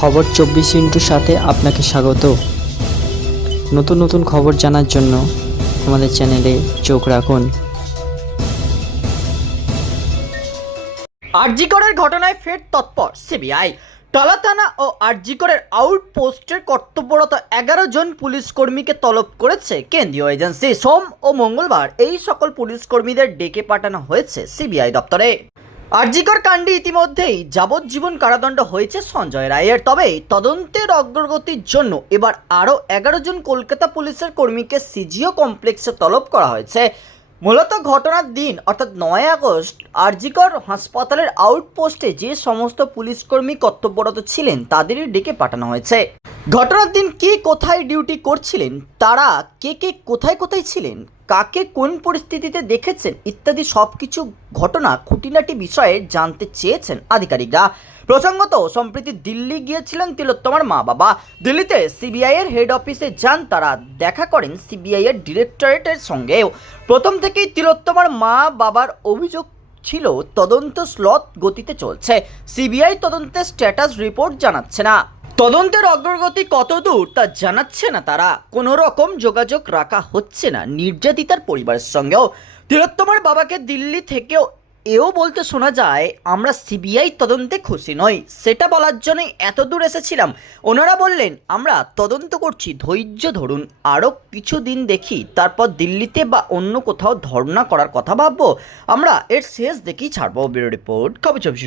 খবর চব্বিশ ইন্টুর সাথে আপনাকে স্বাগত। নতুন নতুন খবর জানার জন্য আমাদের চ্যানেলে চোখ রাখুন। আরজিকরের ঘটনায় ফের তৎপর, সিবিআই। টলা থানা ও আরজিকরের আউটপোস্টের কর্তব্যরত এগারো জন পুলিশ কর্মীকে তলব করেছে কেন্দ্রীয় এজেন্সি। সোম ও মঙ্গলবার এই সকল পুলিশ কর্মীদের ডেকে পাঠানো হয়েছে সিবিআই দপ্তরে। আরজিকর কাণ্ডে ইতিমধ্যেই যাবজ্জীবন কারাদণ্ড হয়েছে সঞ্জয় রায়ের। তবে তদন্তের অগ্রগতির জন্য এবার আরও এগারো জন কলকাতা পুলিশের কর্মীকে সিজিও কমপ্লেক্সে তলব করা হয়েছে। মূলত ঘটনার দিন, অর্থাৎ নয় আগস্ট, আরজিকর হাসপাতালের আউটপোস্টে যে সমস্ত পুলিশকর্মী কর্তব্যরত ছিলেন, তাদেরই ডেকে পাঠানো হয়েছে। ঘটনার দিন কে কোথায় ডিউটি করছিলেন? তারা কে কে কোথায় কোথায় ছিলেন? কাকে কোন পরিস্থিতিতে দেখেছেন? ইত্যাদি সব কিছু ঘটনা খুঁটিনাটি বিষয়ে জানতে চেয়েছেন আধিকারিকরা। প্রসঙ্গত, সম্প্রতি দিল্লি গিয়েছিলেন তিলোত্তমার মা বাবা। দিল্লিতে সিবিআই এর হেড অফিসে যান, তারা দেখা করেন সিবিআই এর ডিরেক্টরেটের সঙ্গেও। প্রথম থেকেই তিলোত্তমার মা বাবার অভিযোগ ছিল, তদন্ত স্লট গতিতে চলছে। সিবিআই তদন্তের স্ট্যাটাস রিপোর্ট জানাচ্ছে না। তদন্তের অগ্রগতি কত দূর তা জানাচ্ছে না তারা। কোনো রকম যোগাযোগ রাখা হচ্ছে না নির্যাতিতার পরিবারের সঙ্গেও। তিলোত্তমার বাবাকে দিল্লি থেকেও এও বলতে শোনা যায়, আমরা সিবিআই তদন্তে খুশি নই। সেটা বলার জন্যই এত দূর এসেছিলাম। ওনারা বললেন, আমরা তদন্ত করছি, ধৈর্য ধরুন আরও কিছু দিন দেখি, তারপর দিল্লিতে বা অন্য কোথাও ধর্ণা করার কথা ভাববো। আমরা এর শেষ দেখেই ছাড়বো। ব্যুরো রিপোর্ট, খবর চব্বিশ